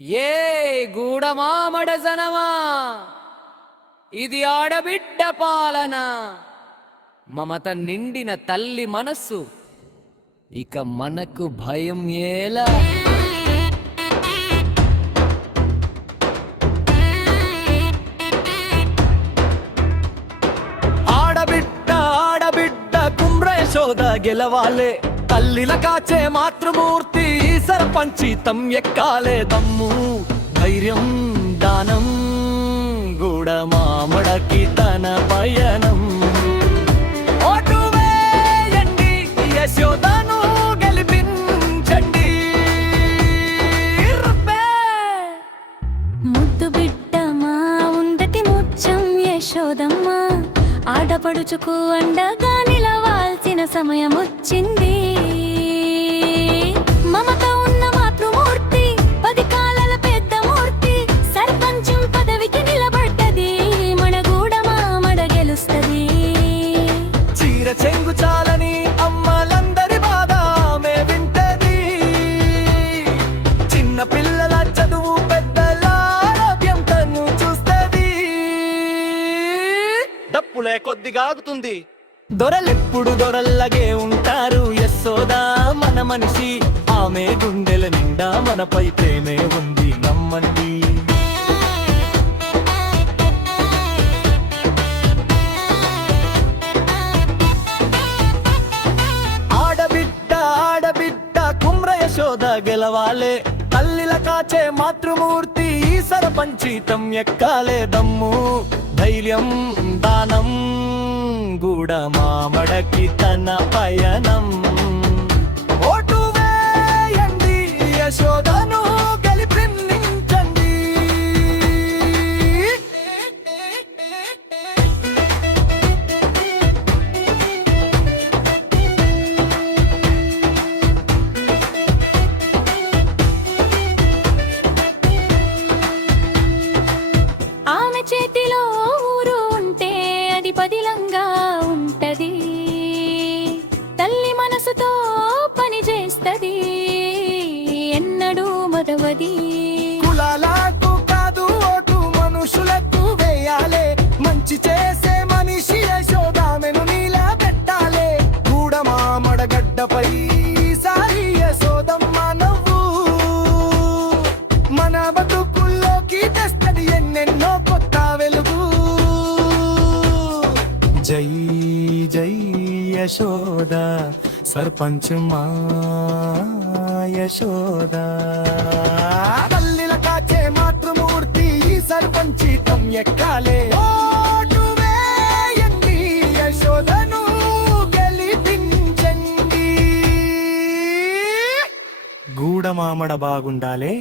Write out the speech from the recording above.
ఏ గూడమామడజనమా ఇది ఆడబిడ్డ పాలన. మమత నిండిన తల్లి మనస్సు. ఇక మనకు భయం ఏలా? ఆడబిడ్డ ఆడబిడ్డ కుమ్ర యశోద గెలవాలే. తల్లిల కాచే మాతృమూర్తి. సర్పంచితం ఎక్కాలే దమ్ము. ధైర్యం దానం గూడ మామడకి తన పయనం. ఓటు వేయండి యశోదను గెలిపించండి. రుబ్బే! ముద్దు బిడ్డమా ఉందటి ముచ్చం యశోదమ్మ. ఆడపడుచుకు అండగా నిలవాల్సిన సమయం వచ్చింది. చెంగు చాలని అమ్మలందరి బాధ ఆమె వింటది. చిన్న పిల్లల చదువు పెద్దల ఆరోగ్యం తను చూస్తది. డప్పులే కొద్దిగా ఆగుతుంది. దొరలెప్పుడు దొరల్లగే ఉంటారు యశోదా మన మనిషి. ఆమె గుండెల నిండా మనపై ప్రేమే ఉంది నమ్మండి గెలవాలే. తల్లిల కాచే మాతృమూర్తి ఈ సరపంచితం ఎక్కాలే దమ్ము. ధైర్యం దానం గూడ మామడకి తన పయనం. పదిలంగా ఉంటది. తల్లి మనసుతో పని చేస్తది. ఎన్నడూ మరవది కులాలకు కాదు ఓటు మనుషులకు వేయాలే. మంచి చేసే మనిషి యశోదామెను నీలా పెట్టాలే. గూడమా మడగడ్డపై జై యశోద సర్పంచ్ మా యశోద. తల్లిల కాచే మాతృమూర్తి ఈ సర్పంచితం ఎక్కాలే. యశోదను గూడమామడ బాగుండాలే.